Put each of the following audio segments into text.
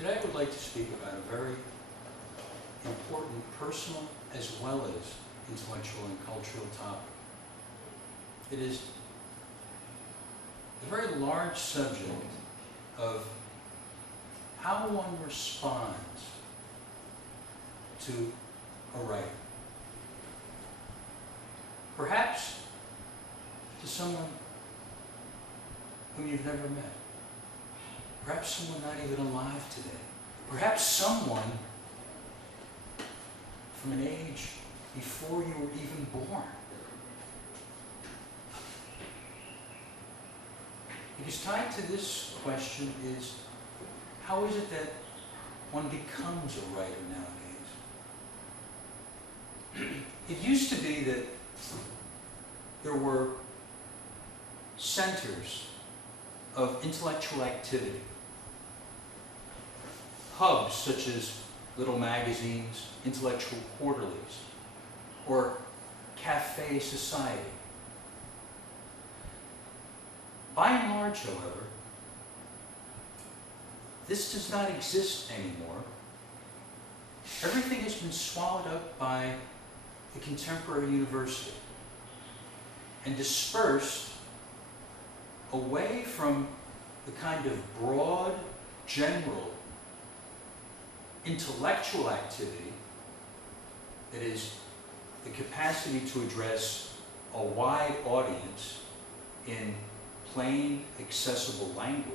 Today I would like to speak about a very important personal as well as intellectual and cultural topic. It is a very large subject of how one responds to a writer. Perhaps to someone whom you've never met. Perhaps someone not even alive today. Perhaps someone from an age before you were even born. Because tied to this question is, how is it that one becomes a writer nowadays? It used to be that there were centers of intellectual activity, hubs such as little magazines, intellectual quarterlies, or cafe society. By and large, however, this does not exist anymore. Everything has been swallowed up by the contemporary university and dispersed away from the kind of broad, general, intellectual activity that is the capacity to address a wide audience in plain, accessible language,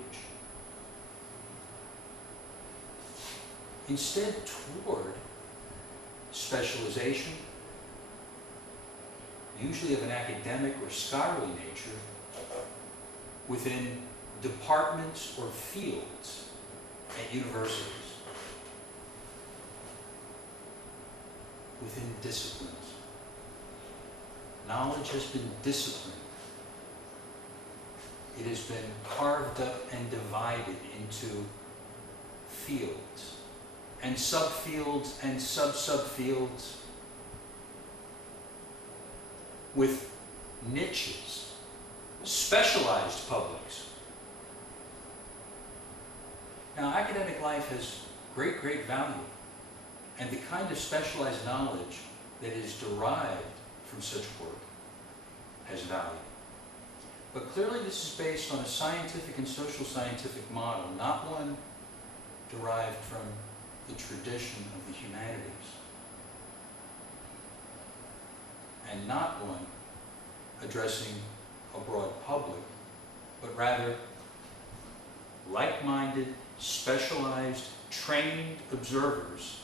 instead toward specialization, usually of an academic or scholarly nature, within departments or fields at universities, within disciplines. Knowledge has been disciplined. It has been carved up and divided into fields, and subfields and sub-subfields, with niches, specialized publics. Now, academic life has great, great value, and the kind of specialized knowledge that is derived from such work has value. But clearly this is based on a scientific and social scientific model, not one derived from the tradition of the humanities, and not one addressing a broad public, but rather like-minded, specialized, trained observers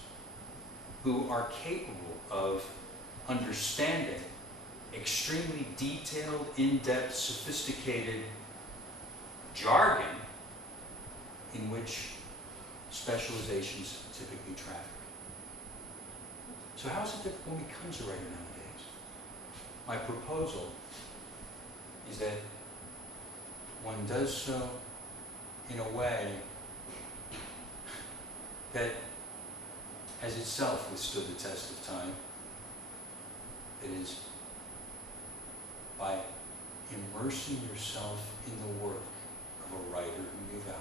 who are capable of understanding extremely detailed, in-depth, sophisticated jargon in which specializations typically traffic. So how is it that one becomes a writer nowadays? My proposal is that one does so in a way that has itself withstood the test of time. It is by immersing yourself in the work of a writer whom you value.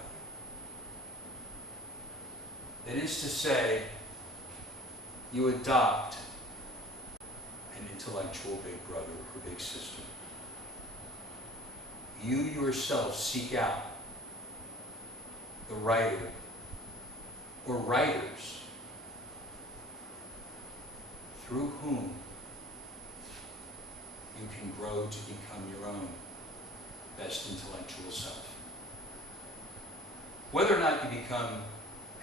That is to say, you adopt an intellectual big brother or big sister. You yourself seek out the writer or writers through whom you can grow to become your own best intellectual self. Whether or not you become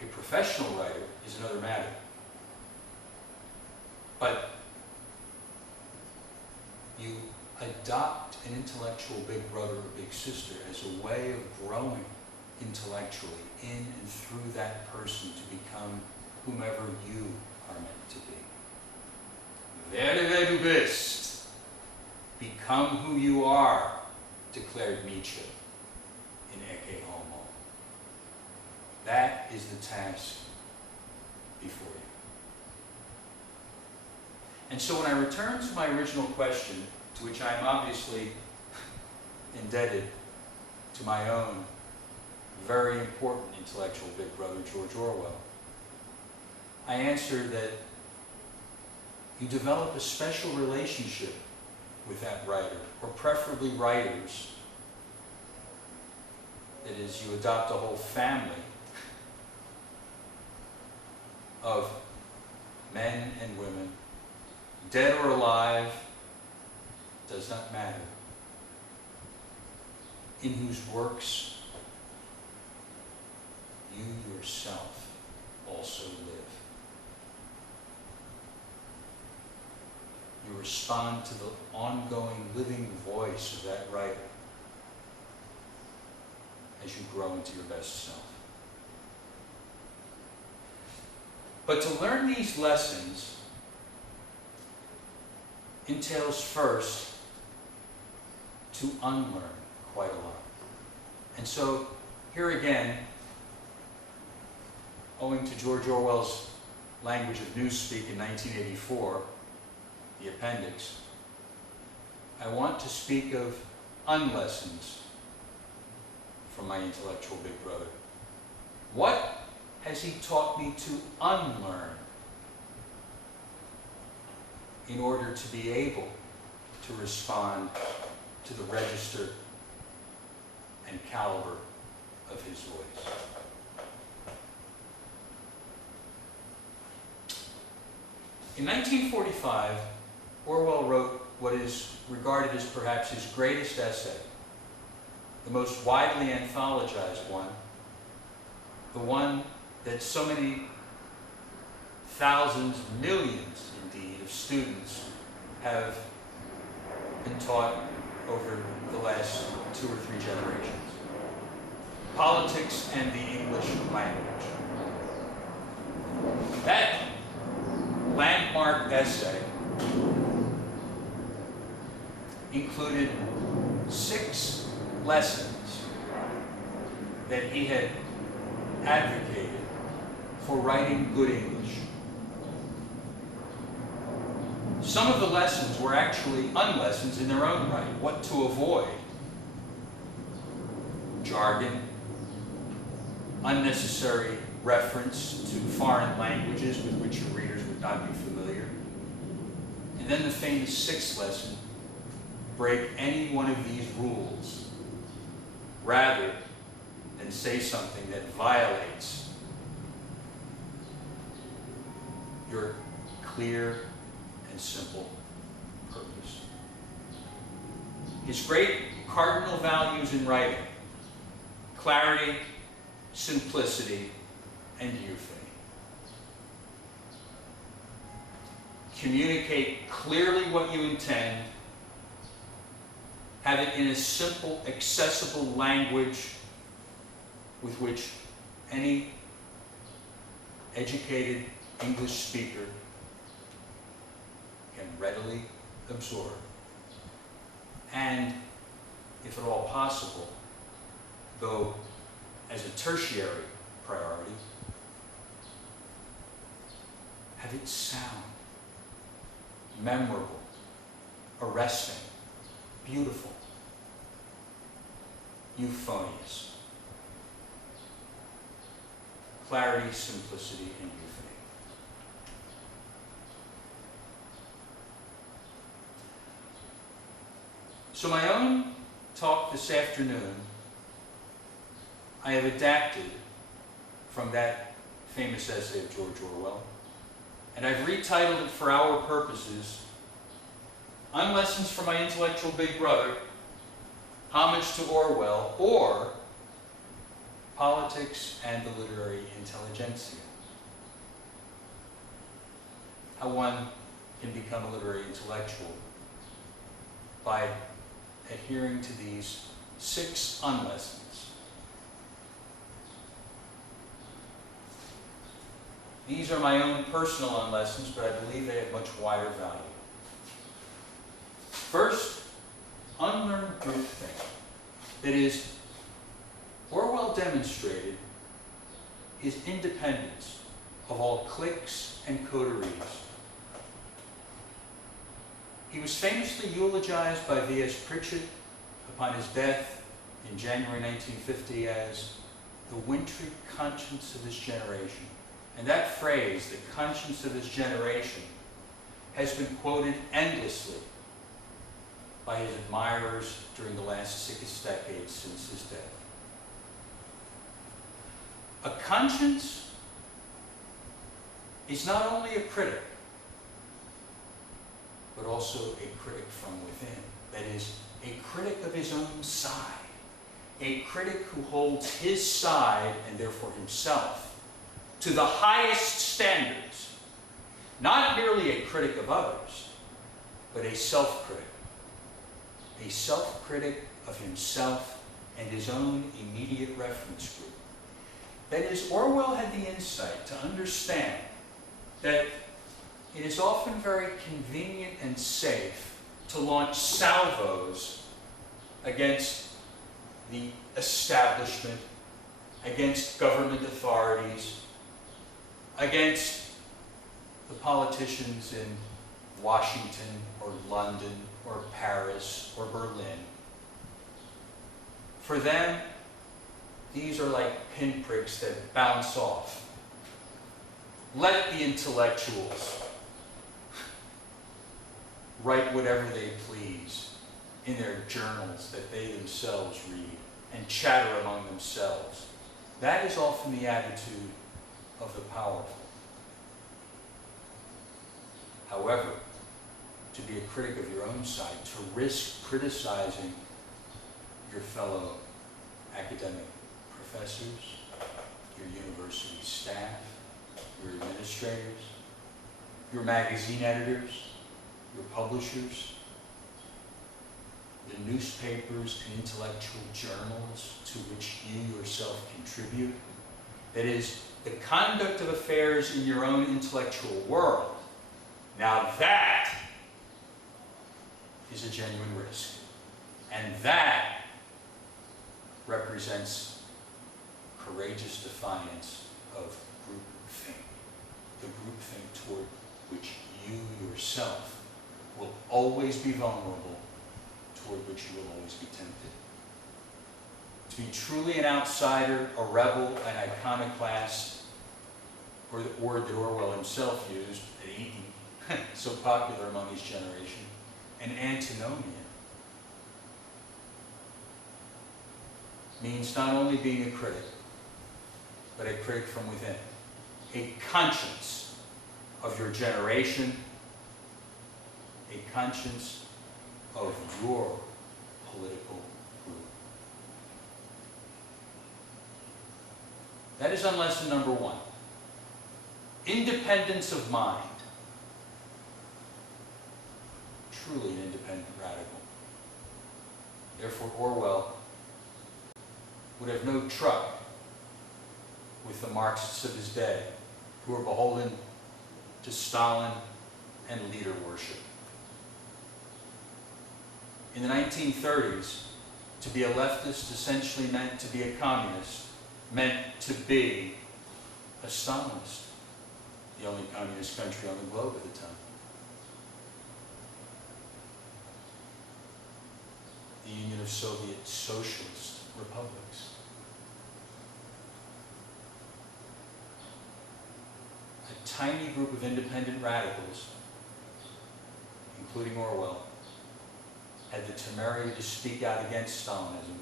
a professional writer is another matter. But you adopt an intellectual big brother or big sister as a way of growing intellectually in and through that person to become whomever you are meant to be. Werde wer du bist. Become who you are, declared Nietzsche in Ecce Homo. That is the task before you. And so when I return to my original question, to which I am obviously indebted to my own very important intellectual big brother, George Orwell? I answer that you develop a special relationship with that writer, or preferably writers. That is, you adopt a whole family of men and women, dead or alive, does not matter, in whose works you yourself also live. You respond to the ongoing living voice of that writer as you grow into your best self. But to learn these lessons entails first to unlearn quite a lot. And so here again, owing to George Orwell's language of newspeak in 1984, the appendix, I want to speak of unlessons from my intellectual big brother. What has he taught me to unlearn in order to be able to respond to the register and caliber of his voice? In 1945, Orwell wrote what is regarded as perhaps his greatest essay, the most widely anthologized one, the one that so many thousands, millions indeed, of students have been taught over the last 2 or 3 generations. Politics and the English Language. That landmark essay included 6 lessons that he had advocated for writing good English. Some of the lessons were actually unlessons in their own right. What to avoid: jargon, unnecessary reference to foreign languages with which your readers would not be familiar. And then the famous 6th lesson: break any one of these rules rather than say something that violates your clear and simple purpose. His great cardinal values in writing: clarity, simplicity, and euphony. Communicate clearly what you intend. Have it in a simple, accessible language with which any educated English speaker can readily absorb. And, if at all possible, though as a tertiary priority, have it sound memorable, arresting, beautiful, euphonious. Clarity, simplicity, and euphony. So my own talk this afternoon, I have adapted from that famous essay of George Orwell, and I've retitled it for our purposes, Unlessons from My Intellectual Big Brother, Homage to Orwell, or Politics and the Literary Intelligentsia. How one can become a literary intellectual by adhering to these 6 unlessons. These are my own personal unlessons, but I believe they have much wider value. First, unlearn groupthink. That is, Orwell demonstrated his independence of all cliques and coteries. He was famously eulogized by V.S. Pritchett upon his death in January 1950 as the wintry conscience of his generation. And that phrase, the conscience of his generation, has been quoted endlessly by his admirers during the last 6 decades since his death. A conscience is not only a critic, but also a critic from within. That is, a critic of his own side. A critic who holds his side, and therefore himself, to the highest standards. Not merely a critic of others, but a self-critic. A self-critic of himself and his own immediate reference group. That is, Orwell had the insight to understand that it is often very convenient and safe to launch salvos against the establishment, against government authorities, against the politicians in Washington or London or Paris or Berlin. For them, these are like pinpricks that bounce off. Let the intellectuals write whatever they please in their journals that they themselves read and chatter among themselves. That is often the attitude of the powerful. However, to be a critic of your own side, to risk criticizing your fellow academic professors, your university staff, your administrators, your magazine editors, your publishers, the newspapers and intellectual journals to which you yourself contribute. That is, the conduct of affairs in your own intellectual world. Now that is a genuine risk. And that represents courageous defiance of groupthink. The groupthink toward which you yourself will always be vulnerable, toward which you will always be tempted. To be truly an outsider, a rebel, an iconoclast, or the word that Orwell himself used at Eton, so popular among his generation, an antinomian, means not only being a critic, but a critic from within. A conscience of your generation, a conscience of your political group. That is on lesson number 1. Independence of mind. Truly an independent radical. Therefore, Orwell would have no truck with the Marxists of his day, who were beholden to Stalin and leader worship. In the 1930s, to be a leftist essentially meant to be a communist, meant to be a Stalinist, the only communist country on the globe at the time. The Union of Soviet Socialist Republics. A tiny group of independent radicals, including Orwell, had the temerity to speak out against Stalinism,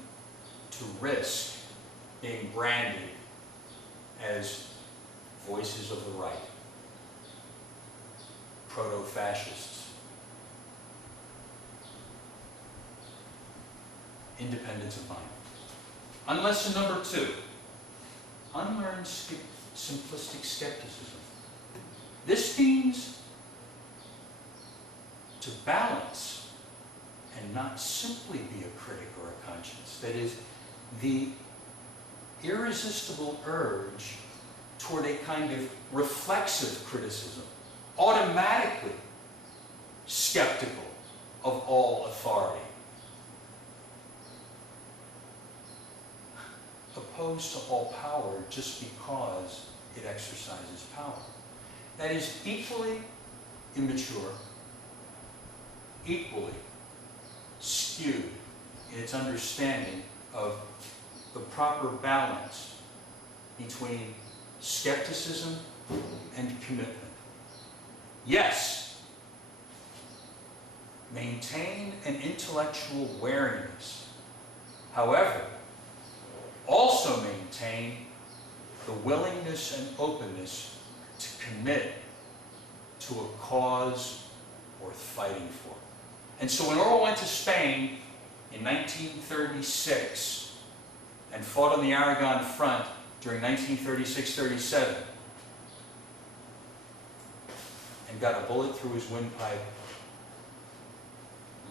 to risk being branded as voices of the right, proto-fascists. Independence of mind. On lesson number 2, unlearned simplistic skepticism. This means to balance and not simply be a critic or a conscience. That is, the irresistible urge toward a kind of reflexive criticism, automatically skeptical of all authority, opposed to all power just because it exercises power. That is equally immature, equally skewed in its understanding of the proper balance between skepticism and commitment. Yes, maintain an intellectual wariness. However, also maintain the willingness and openness to commit to a cause worth fighting for. And so when Orwell went to Spain in 1936 and fought on the Aragon front during 1936-37 and got a bullet through his windpipe,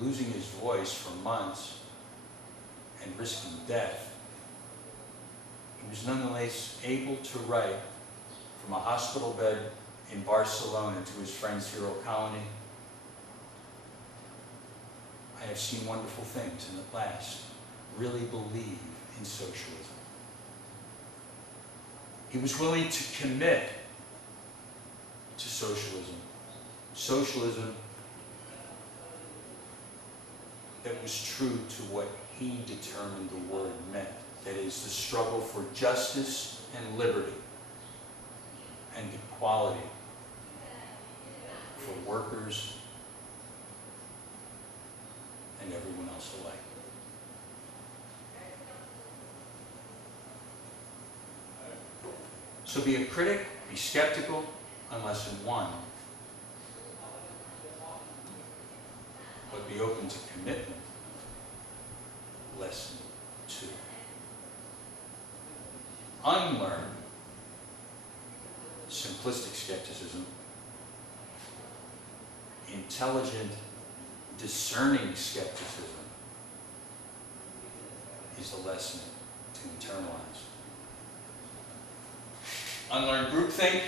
losing his voice for months and risking death, he was nonetheless able to write from a hospital bed in Barcelona to his friend's hero colony, "I have seen wonderful things, and at last really believe in socialism." He was willing to commit to socialism. Socialism that was true to what he determined the word meant. That is, the struggle for justice and liberty and equality for workers and everyone else alike. So be a critic, be skeptical on lesson 1, but be open to commitment, lesson 2. Unlearn simplistic skepticism. Intelligent, discerning skepticism is the lesson to internalize. Unlearn groupthink,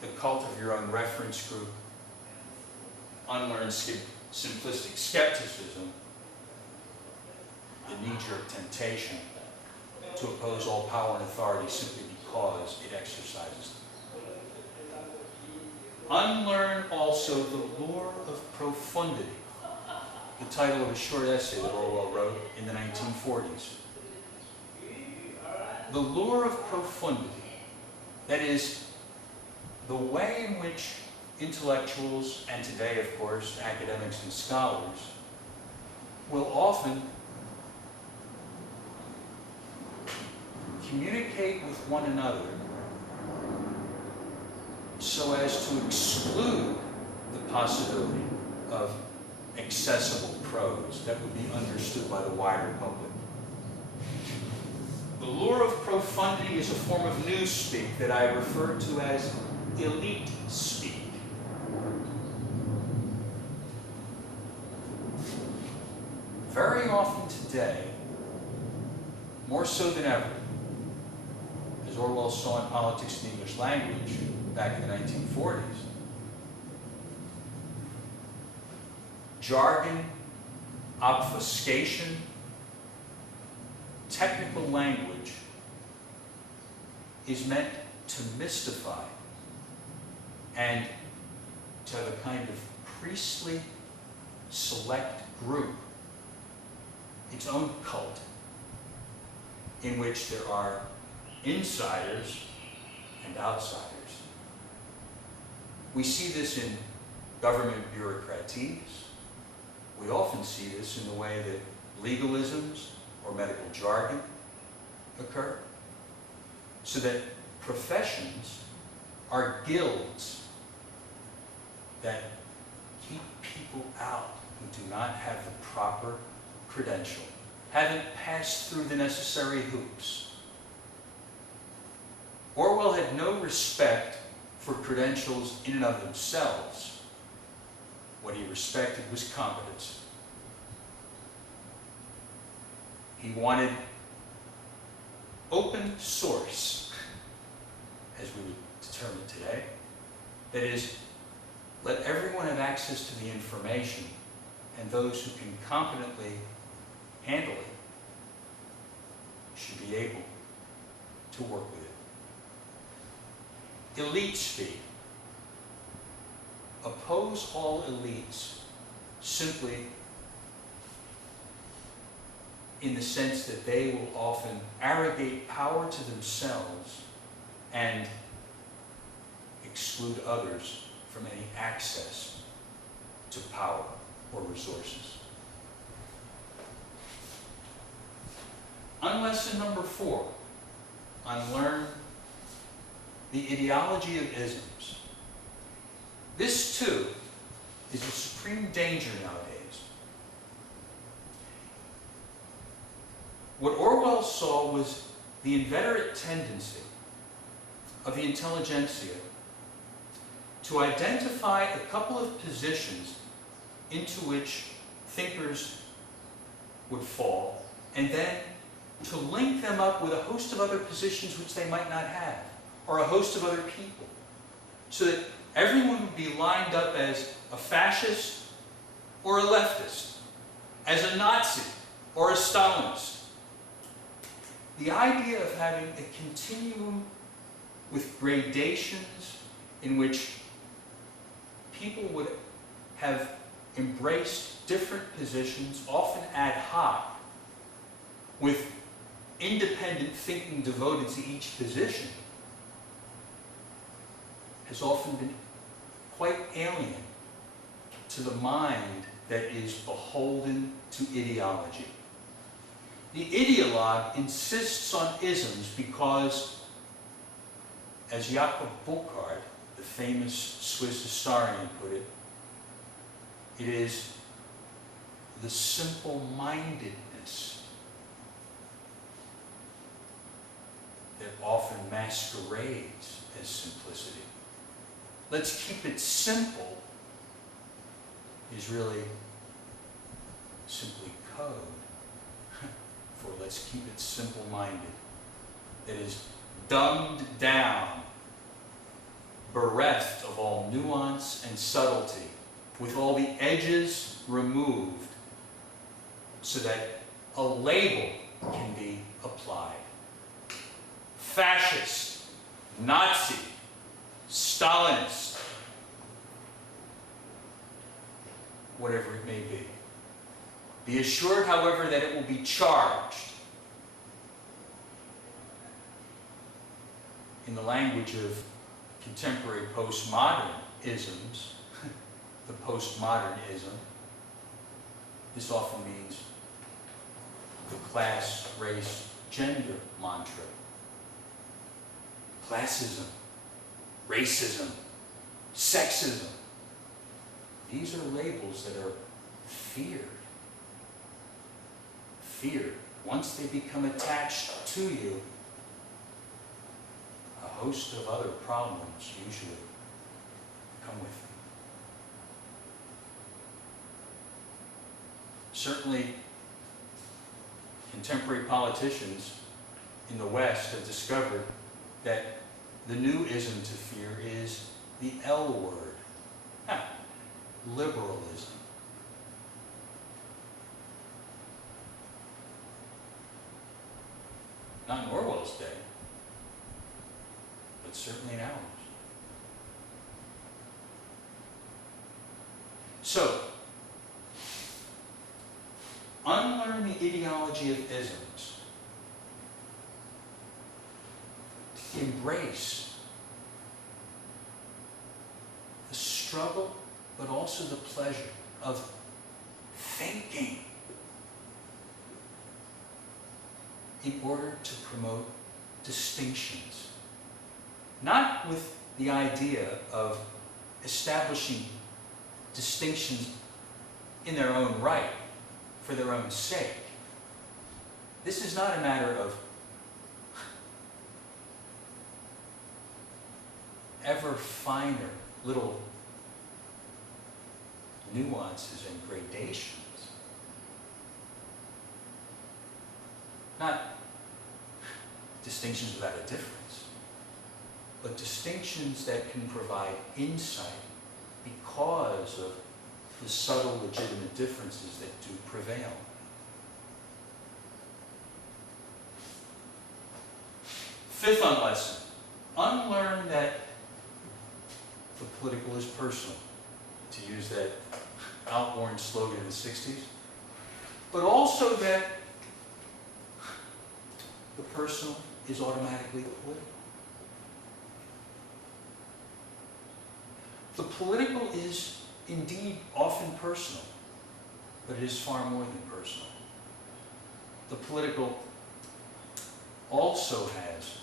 the cult of your own reference group. Unlearn simplistic skepticism, the knee-jerk temptation to oppose all power and authority simply because it exercises them. Unlearn also the lure of profundity, the title of a short essay that Orwell wrote in the 1940s. The lure of profundity, that is, the way in which intellectuals, and today, of course, academics and scholars, will often communicate with one another so as to exclude the possibility of accessible prose that would be understood by the wider public. The lure of profundity is a form of newspeak that I refer to as elite speak. Very often today, more so than ever, as Orwell saw in Politics and the English Language back in the 1940s, jargon, obfuscation, technical language is meant to mystify and to have a kind of priestly select group, its own cult, in which there are insiders and outsiders. We see this in government bureaucraties. We often see this in the way that legalisms or medical jargon occur, so that professions are guilds that keep people out who do not have the proper credential, haven't passed through the necessary hoops. Orwell had no respect for credentials in and of themselves. What he respected was competence. He wanted open source, as we would determine today. That is, let everyone have access to the information, and those who can competently handle it should be able to work with it. Elite speak. Oppose all elites simply in the sense that they will often arrogate power to themselves and exclude others from any access to power or resources. Unlesson number 4, unlearn the ideology of isms. This, too, is a supreme danger nowadays. What Orwell saw was the inveterate tendency of the intelligentsia to identify a couple of positions into which thinkers would fall, and then to link them up with a host of other positions which they might not have, or a host of other people, so that everyone would be lined up as a fascist or a leftist, as a Nazi or a Stalinist. The idea of having a continuum with gradations in which people would have embraced different positions, often ad hoc, with independent thinking devoted to each position, has often been quite alien to the mind that is beholden to ideology. The ideologue insists on isms because, as Jakob Burckhardt, the famous Swiss historian, put it, it is the simple-mindedness that often masquerades as simplicity. Let's keep it simple is really simply code for let's keep it simple-minded. That is dumbed down, bereft of all nuance and subtlety, with all the edges removed, so that a label can be applied. Fascist, Nazi, Stalinist, whatever it may be. Be assured, however, that it will be charged. In the language of contemporary postmodern-isms, the postmodernism, this often means the class, race, gender mantra. Classism, racism, sexism. These are labels that are feared. Feared. Once they become attached to you, a host of other problems usually come with them. Certainly, contemporary politicians in the West have discovered that the new ism to fear is the L word, liberalism. Not in Orwell's day, but certainly in ours. So, unlearn the ideology of isms. Embrace the struggle, but also the pleasure of thinking in order to promote distinctions. Not with the idea of establishing distinctions in their own right, for their own sake. This is not a matter of ever finer little nuances and gradations. Not distinctions without a difference, but distinctions that can provide insight because of the subtle, legitimate differences that do prevail. Fifth unlesson, unlearn that the political is personal, to use that outworn slogan of the 60s, but also that the personal is automatically political. The political is indeed often personal, but it is far more than personal. The political also has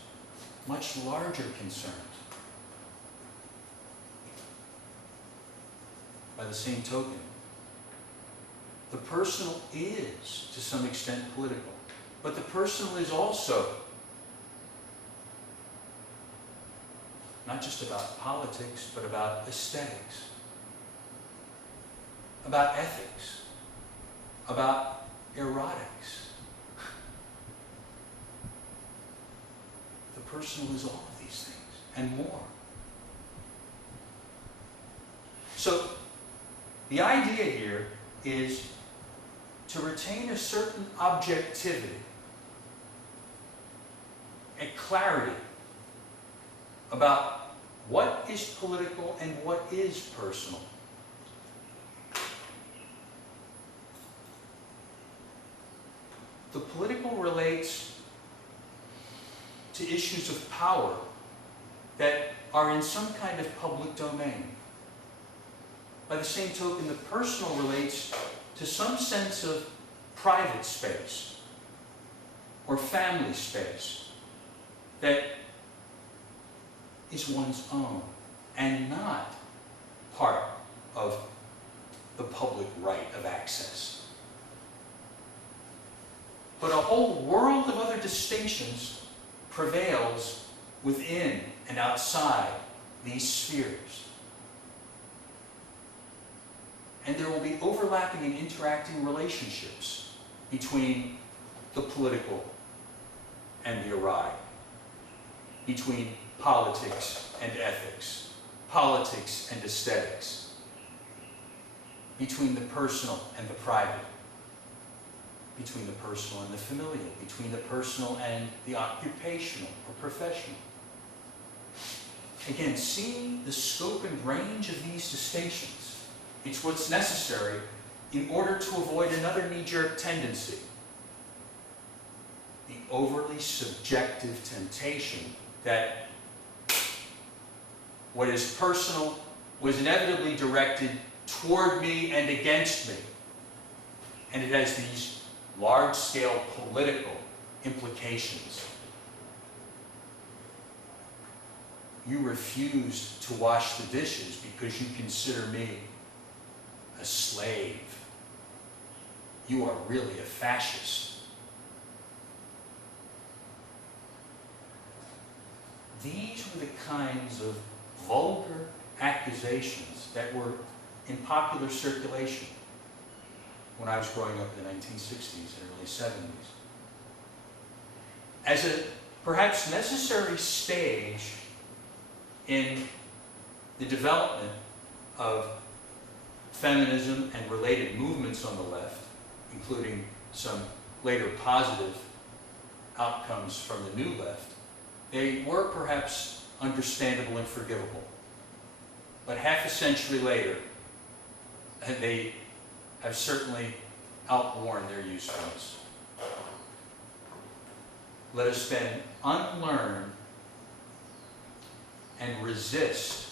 much larger concerns. By the same token, the personal is, to some extent, political. But the personal is also not just about politics, but about aesthetics, about ethics, about erotics. The personal is all of these things, and more. So, the idea here is to retain a certain objectivity and clarity about what is political and what is personal. The political relates to issues of power that are in some kind of public domain. By the same token, the personal relates to some sense of private space or family space that is one's own and not part of the public right of access. But a whole world of other distinctions prevails within and outside these spheres. And there will be overlapping and interacting relationships between the political and the erotic, between politics and ethics, politics and aesthetics, between the personal and the private, between the personal and the familial, between the personal and the occupational or professional. Again, seeing the scope and range of these distinctions, it's what's necessary in order to avoid another knee-jerk tendency, the overly subjective temptation that what is personal was inevitably directed toward me and against me. And it has these large-scale political implications. You refused to wash the dishes because you consider me a slave. You are really a fascist. These were the kinds of vulgar accusations that were in popular circulation when I was growing up in the 1960s and early 70s. As a perhaps necessary stage in the development of feminism and related movements on the left, including some later positive outcomes from the new left, they were perhaps understandable and forgivable. But half a century later, they have certainly outworn their usefulness. Let us then unlearn and resist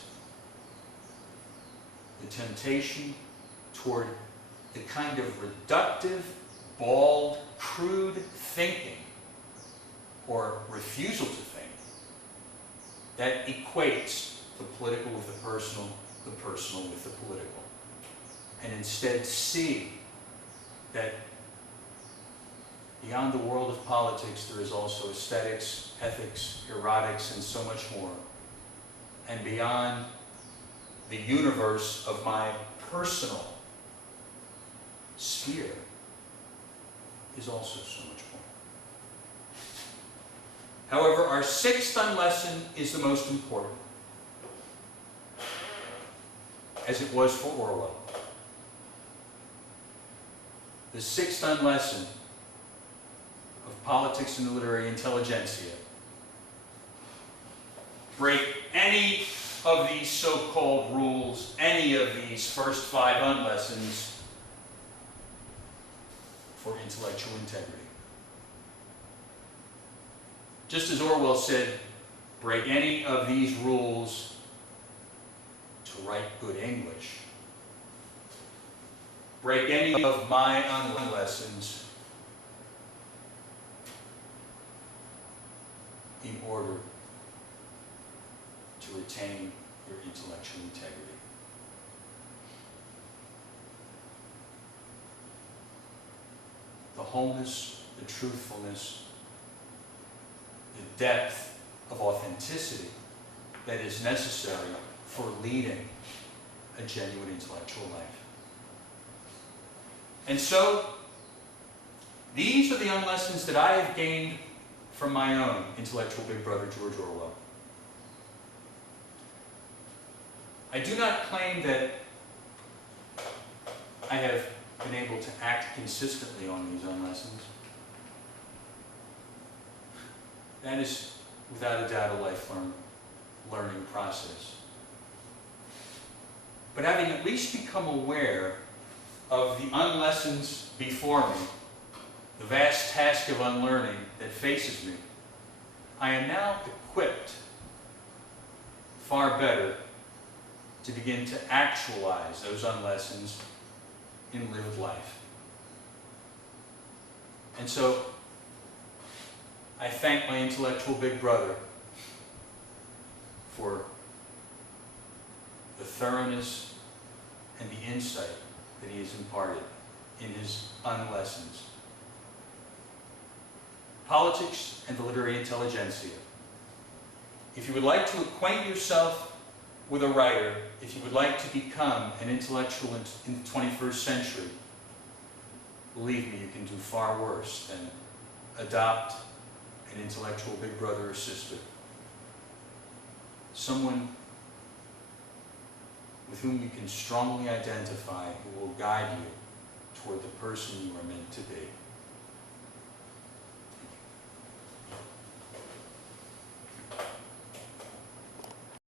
the temptation toward the kind of reductive, bald, crude thinking or refusal to think that equates the political with the personal with the political. And instead see that beyond the world of politics there is also aesthetics, ethics, erotics, and so much more. And beyond the universe of my personal sphere is also so much more. However, our sixth lesson is the most important, as it was for Orwell. The sixth lesson of politics and the literary intelligentsia: break any of these so-called rules, any of these first 5 unlessons for intellectual integrity. Just as Orwell said, break any of these rules to write good English. Break any of my unlessons in order to retain your intellectual integrity. The wholeness, the truthfulness, the depth of authenticity that is necessary for leading a genuine intellectual life. And so, these are the unlessons that I have gained from my own intellectual big brother, George Orwell. I do not claim that I have been able to act consistently on these unlessons. That is, without a doubt, a lifelong learning process. But having at least become aware of the unlessons before me, the vast task of unlearning that faces me, I am now equipped far better to begin to actualize those unlessons in lived life. And so, I thank my intellectual big brother for the thoroughness and the insight that he has imparted in his unlessons. Politics and the literary intelligentsia. If you would like to acquaint yourself with a writer, if you would like to become an intellectual in the 21st century, believe me, you can do far worse than adopt an intellectual big brother or sister. Someone with whom you can strongly identify, who will guide you toward the person you are meant to be.